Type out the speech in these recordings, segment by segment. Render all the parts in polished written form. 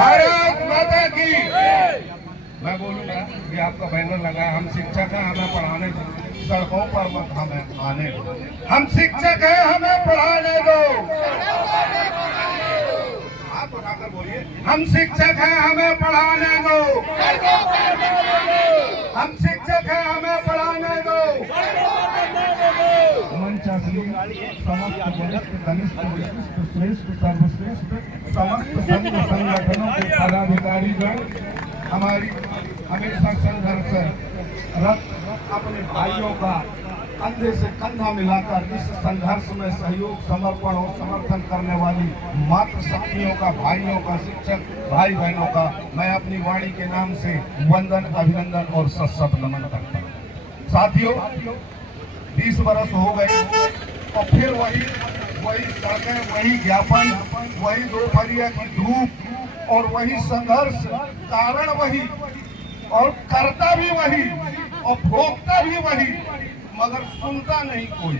भारत माता की। मैं बोलूंगा ये आपका बैनर लगा है, हम शिक्षक हैं हमें पढ़ाने दो, सड़कों पर मत हमें आने दो। हम शिक्षक हैं हमें पढ़ाने दो। आप उठाकर बोलिए, हम शिक्षक हैं हमें पढ़ाने दो। हम शिक्षक हैं हमें पढ़ाने दो। मंचासीन समस्त जगत कनिष्ठ विशिष्ट श्रेष्ठ सर्वश्रेष्ठ समस्त संघ संगठनों के पदाधिकारीगण हमारी हमेशा संघर्षरत अपने भाइयों का कंधे से कंधा मिलाकर इस संघर्ष में सहयोग समर्पण और समर्थन करने वाली मातृशक्तियों का, भाइयों का, शिक्षक भाई बहनों का मैं अपनी वाणी के नाम से वंदन, अभिनंदन और सशक्त नमन करता हूँ। साथियों, 20 वर्ष हो गए और फिर वही सड़कें, वही ज्ञापन, वही दोपहरिया की धूप और वही संघर्ष, कारण वही और करता भी वही और भोगता भी वही, मगर सुनता नहीं कोई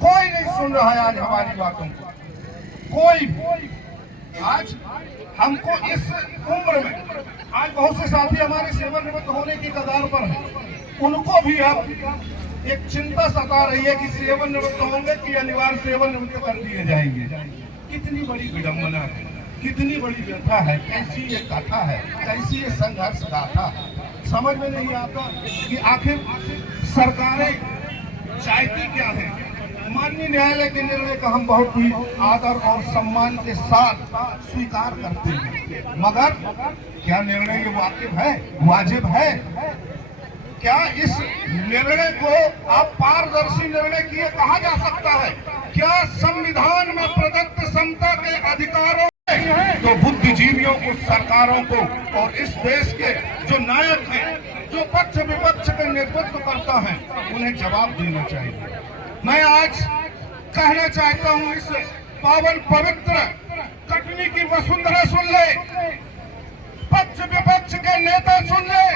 नहीं सुन रहा है आज हमारी बातों को। कोई आज हमको इस उम्र में, आज बहुत से साथी हमारे सेवानिवृत्त होने की कगार पर है, उनको भी अब एक चिंता सता रही है कि सेवानिवृत्त होंगे कि अनिवार्य सेवानिवृत्त कर दिए जाएंगे। कितनी बड़ी विडंबना है, कितनी बड़ी व्यथा है, कैसी ये कथा है, कैसी ये संघर्ष गाथा है। समझ में नहीं आता कि आखिर सरकारें चाहती क्या है। माननीय न्यायालय के निर्णय का हम बहुत ही आदर और सम्मान के साथ स्वीकार करते हैं, मगर क्या निर्णय ये वाजिब है? क्या इस निर्णय को आप पारदर्शी निर्णय किए कहा जा सकता है? क्या संविधान में प्रदत्त समता के अधिकारों तो बुद्धिजीवियों को, सरकारों को और इस देश के जो नायक हैं, जो पक्ष विपक्ष का नेतृत्व करता है, उन्हें जवाब देना चाहिए। मैं आज कहना चाहता हूं, इस पावन पवित्र कटनी की वसुंधरा सुन ले, पक्ष विपक्ष के नेता सुन ले,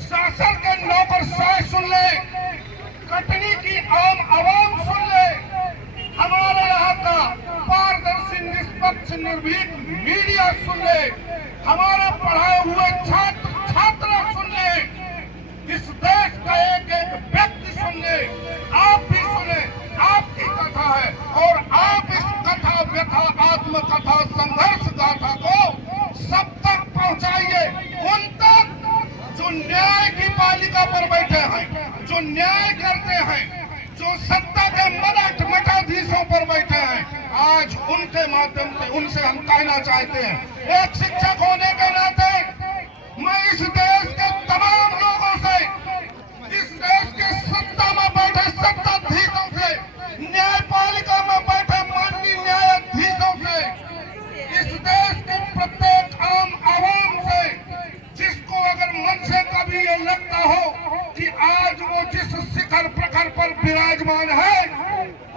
शासन के नौकरशाह सुन ले, कटनी की आम आवाम सुन ले, हमारे यहाँ का पारदर्शी निष्पक्ष निर्भीक मीडिया सुन ले, हमारे पढ़ाए हुए छात्र सुन ले, इस देश का एक एक व्यक्ति सुन ले, आप भी सुने, आपकी कथा है और आप इस कथा, व्यथा, आत्मकथा, संघर्ष गाथा को सब तक पहुंचाइए, उन तक जो न्याय की पालिका पर बैठे हैं, जो न्याय करते हैं, जो सत्ता के मठाधीशों पर बैठे हैं। आज उनके माध्यम से उनसे हम कहना चाहते हैं, एक शिक्षक होने के नाते मैं इस देश के तमाम लोगों से, इस देश के सत्ता में बैठे सत्ताधीशों से, न्यायपालिका में बैठे माननीय न्यायाधीशों से, इस देश के प्रत्येक आम आवाम से, जिसको अगर मन से कभी ये लगता हो कि आज वो जिस शिखर प्रखर पर विराजमान है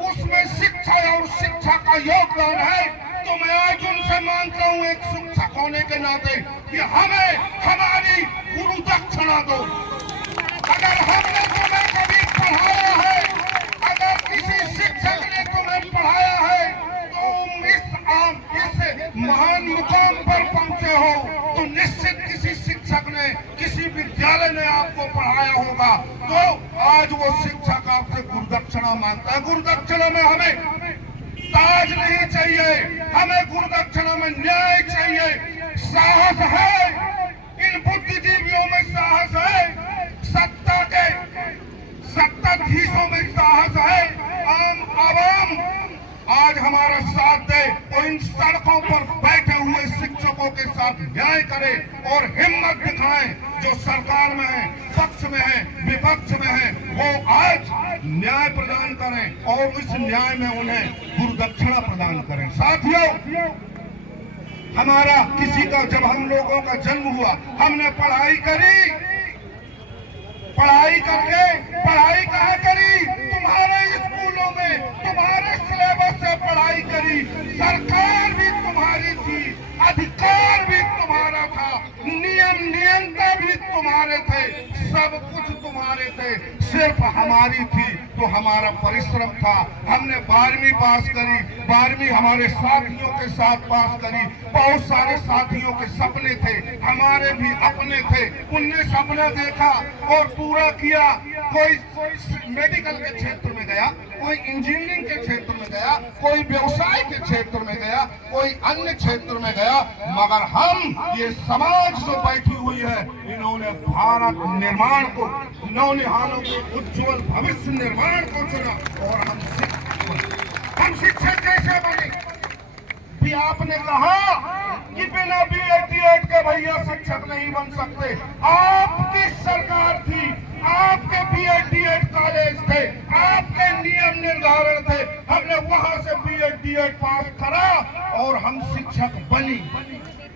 उसमें शिक्षा और शिक्षा का योगदान है, तो मैं आज उनसे मांगता हूँ एक शिक्षक होने के नाते कि हमें हमारी गुरु दक्षिणा दो। अगर हमने तुम्हें कभी पढ़ाया है, अगर किसी शिक्षक ने तुम्हें पढ़ाया है, तो इस महान मुकाम पर पहुंचे हो, तो निश्चित किसी शिक्षक ने, किसी विद्यालय ने आपको पढ़ाया होगा, तो आज वो शिक्षक आपसे गुरुदक्षिणा मांगता है। गुरुदक्षिणा में हमें ताज नहीं चाहिए, हमें गुरुदक्षिणा में न्याय चाहिए, साहस है, इन बुद्धिजीवियों में साहस है, सत्ताधीशों में साहस है। आम आवाम आज हमारा साथ दे और इन सड़कों पर बैठे हुए शिक्षकों के साथ न्याय करे और हिम्मत दिखाएं, जो सरकार में है, पक्ष में है, विपक्ष में है, वो आज न्याय प्रदान करें और इस न्याय में उन्हें गुरुदक्षिणा प्रदान करें। साथियों, हमारा किसी का, जब हम लोगों का जन्म हुआ, हमने पढ़ाई करी, पढ़ाई करके पढ़ाई कहाँ करी? तुम्हारे स्कूलों में, तुम्हारे सिलेबस से पढ़ाई करी। सरकार भी तुम्हारी थी, अधिकार भी तुम्हारा था, नियंत्रण भी तुम्हारे थे, सब कुछ तुम्हारे थे, सिर्फ हमारी थी तो हमारा परिश्रम था। हमने 12वीं पास करी, 12वीं हमारे साथियों के साथ पास करी। बहुत सारे साथियों के सपने थे, हमारे भी अपने थे, उनने सपना देखा और पूरा किया। कोई मेडिकल के क्षेत्र में गया, कोई इंजीनियरिंग के क्षेत्र में गया, कोई व्यवसाय के क्षेत्र में गया, कोई अन्य क्षेत्र में गया, मगर हम ये समाज जो बैठी हुई है, इन्होंने भारत निर्माण को, नौनिहालों के उज्जवल भविष्य निर्माण को चुना। और हम शिक्षक कैसे बने? भी आपने कहा कि बिना BEd के भैया शिक्षक नहीं बन सकते। आपकी सरकार थी, आपके BEd कॉलेज थे, आपके नियम निर्धारण थे, हमने वहां से BEd पास करा और हम शिक्षक बनी।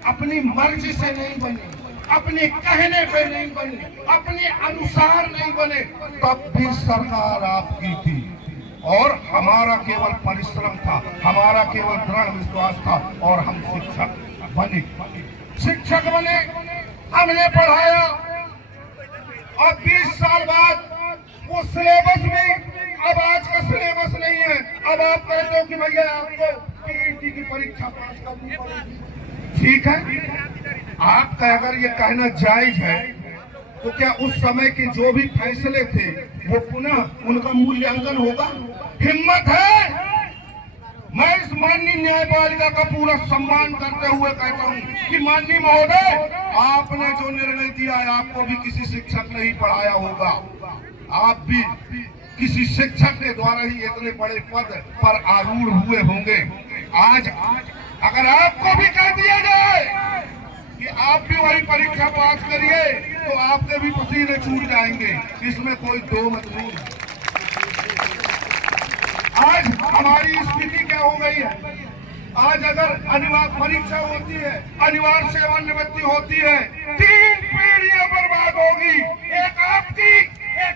अपनी मर्जी से नहीं बनी, अपने कहने पे नहीं बने, अपने अनुसार नहीं बने, तब भी सरकार आपकी थी। और हमारा केवल परिश्रम था, हमारा केवल दृढ़ विश्वास था और हम शिक्षक बने। शिक्षक बने, हमने पढ़ाया और 20 साल बाद वो सिलेबस भी अब आज का सिलेबस नहीं है। अब आप कहते हो कि भैया आपको PET की परीक्षा पास करनी पड़ेगी, ठीक है। आपका अगर ये कहना जायज है तो क्या उस समय के जो भी फैसले थे वो पुनः उनका मूल्यांकन होगा? हिम्मत है? मैं इस माननीय न्यायपालिका का पूरा सम्मान करते हुए कहता हूँ कि माननीय महोदय, आपने जो निर्णय दिया है, आपको भी किसी शिक्षक ने ही पढ़ाया होगा, आप भी किसी शिक्षक के द्वारा ही इतने बड़े पद पर आरूढ़ हुए होंगे। आज अगर आपको भी कह दिया जाए कि आप भी वही परीक्षा पास करिए तो आपके भी पसीने छूट जाएंगे, इसमें कोई दो मत नहीं। आज हमारी स्थिति क्या हो गई है? आज अगर अनिवार्य परीक्षा होती है, अनिवार्य सेवानिवृत्ति होती है, 3 पीढ़ियां बर्बाद होगी। एक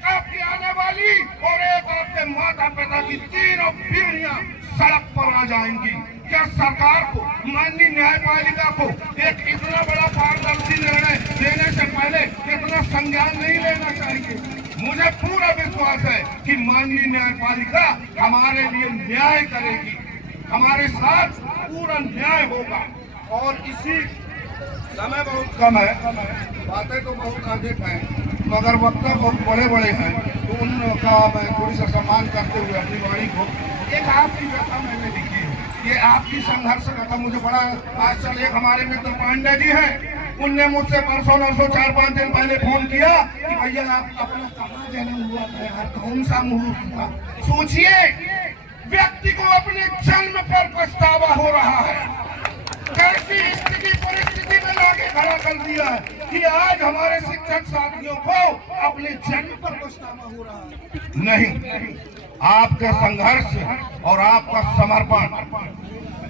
आपकी आने वाली और एक आपके माता पिता की, तीनों पीढ़ियां सड़क पर आ जाएंगी। क्या सरकार को, माननीय न्यायपालिका को एक इतना बड़ा पारदर्शी निर्णय लेने से पहले इतना संज्ञान नहीं लेना चाहिए? मुझे पूरा विश्वास है कि माननीय न्यायपालिका हमारे लिए न्याय करेगी, हमारे साथ पूरा न्याय होगा। और इसी समय बहुत कम है, बातें तो बहुत अधिक हैं, मगर वक्ता बहुत बड़े बड़े हैं, तो उनका मैं थोड़ी सा सम्मान करते हुए अपनी वाणी को, एक आपकी व्यथा मैंने लिखी है, ये आपकी संघर्ष कथा मुझे बड़ा आश्चर्य। एक हमारे मित्र पांडे जी हैं, उनने मुझसे परसों 4-5 दिन पहले फोन किया कि भैया आप अपना कहाँ जन्म हुआ था, कौन सा मुहूर्त था? सोचिए, व्यक्ति को अपने जन्म पर पछतावा हो रहा है। कैसी स्थिति परिस्थिति में लाके खड़ा कर दिया है कि आज हमारे शिक्षक साथियों को अपने जन्म पर पछतावा हो रहा है। नहीं, आपके संघर्ष और आपका समर्पण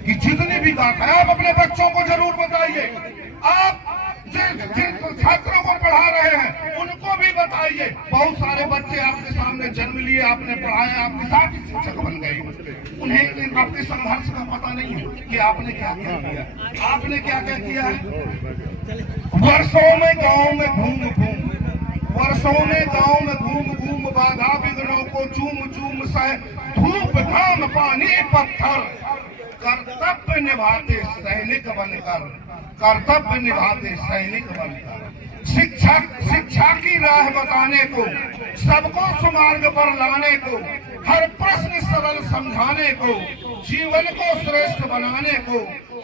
की जितनी भी बात है, आप अपने बच्चों को जरूर बताइए। आप जिन छात्रों को पढ़ा रहे हैं उनको भी बताइए। बहुत सारे बच्चे आपके सामने जन्म लिए, आपने पढ़ाया, आपके साथ ही शिक्षक बन गए, उन्हें आपके संघर्ष का पता नहीं है कि आपने क्या क्या किया, आपने क्या क्या किया है। वर्षों में गाँव में घूम बाधा विघ्नों को चूम सह, धूप धाम पानी पत्थर, कर्तव्य निभाते सैनिक बनकर, शिक्षा की राह बताने को, सबको सुमार्ग पर लाने को, हर प्रश्न सरल समझाने को, जीवन को श्रेष्ठ बनाने को,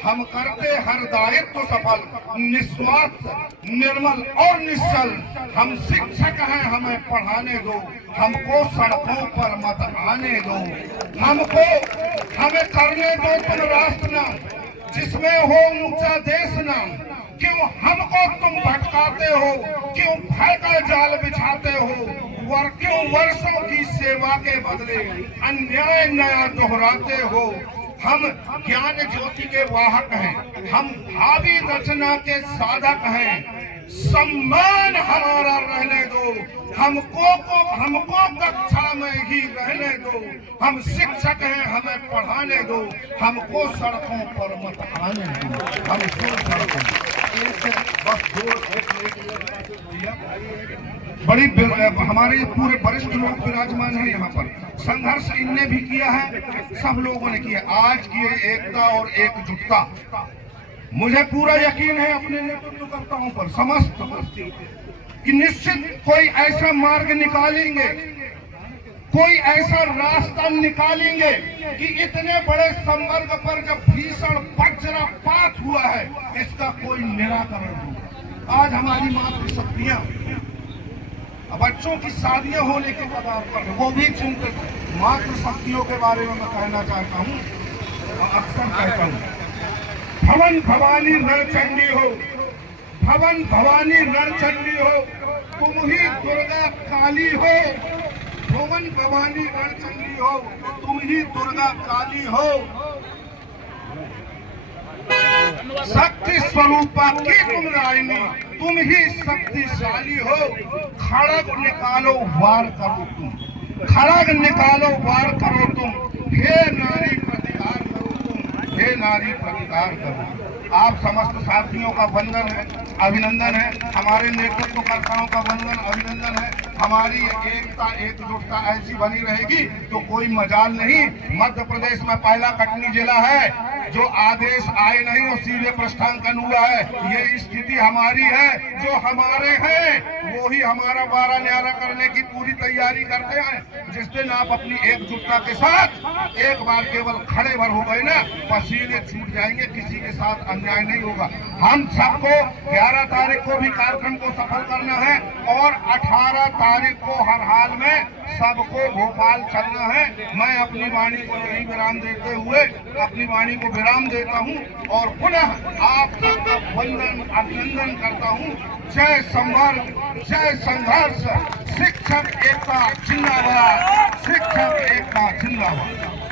हम करते हर दायित्व सफल, निस्वार्थ, निर्मल और निश्चल। हम शिक्षक हैं, हमें पढ़ाने दो, हमको सड़कों पर मत आने दो, हमें करने दो तुम राष्ट्र नाम, जिसमें हो ऊंचा देश नाम। क्यों हमको तुम भटकाते हो, क्यों भय का जाल बिछाते हो, क्यों वर्षों की सेवा के बदले अन्याय नया दोहराते हो। हम ज्ञान ज्योति के वाहक हैं, हम भावी रचना के साधक हैं। सम्मान हमारा रहने दो, हमको कक्षा में ही रहने दो। हम शिक्षक हैं, हमें पढ़ाने दो, हमको सड़कों पर मत आने दो। हम सड़कों बड़ी हमारे पूरे वरिष्ठ लोग विराजमान हैं यहाँ पर। संघर्ष इनने भी किया है, सब लोगों ने किया। आज की एकता और एकजुटता मुझे पूरा यकीन है अपने नेतृत्वकर्ताओं पर, समस्त कि निश्चित कोई ऐसा मार्ग निकालेंगे, कोई ऐसा रास्ता निकालेंगे कि इतने बड़े संवर्ग पर जब भीषण वज्रपात हुआ है इसका कोई निराकरण हो। आज हमारी मातृशक्तियां बच्चों की शादियां होने के कगार पर वो भी चिंतित है। मातृशक्तियों के बारे में मैं कहना चाहता हूँ, अक्सर कहता हूँ, भवन भवानी रणचंडी हो, भवन भवानी रणचंडी हो, तुम ही दुर्गा काली हो। भवन भवानी रणचंडी हो, तुम ही दुर्गा काली हो। शक्ति स्वरूपा की तुम रायनी, तुम ही शक्तिशाली हो। खड़ग निकालो वार करो तुम, खड़ग निकालो वार करो तुम। हे नारी प्रतिकार करो तुम, हे नारी प्रतिकार करो। आप समस्त साथियों का वंदन है, अभिनंदन है। हमारे नेतृत्वकर्ताओं का वंदन, अभिनंदन है। हमारी एकता एकजुटता ऐसी बनी रहेगी तो कोई मजाल नहीं। मध्य प्रदेश में पहला कटनी जिला है जो आदेश आए नहीं वो सीधे प्रस्थान हुआ है। ये स्थिति हमारी है, जो हमारे हैं वो ही हमारा वारा न्यारा करने की पूरी तैयारी करते हैं। जिस दिन आप अपनी एकजुटता के साथ एक बार केवल खड़े भर हो गए ना, पसीने छूट जाएंगे, किसी के साथ अन्याय नहीं होगा। हम सबको 11 तारीख को भी कार्यक्रम को सफल करना है और 18 तारीख को हर हाल में सबको भोपाल चलना है। मैं अपनी वाणी को यही विराम देते हुए अपनी वाणी को विराम देता हूं और पुनः आप सबका वंदन अभिनंदन करता हूं। जय संघर्ष, जय संघर्ष। शिक्षक एकता जिंदाबाद, शिक्षक एकता जिंदाबाद।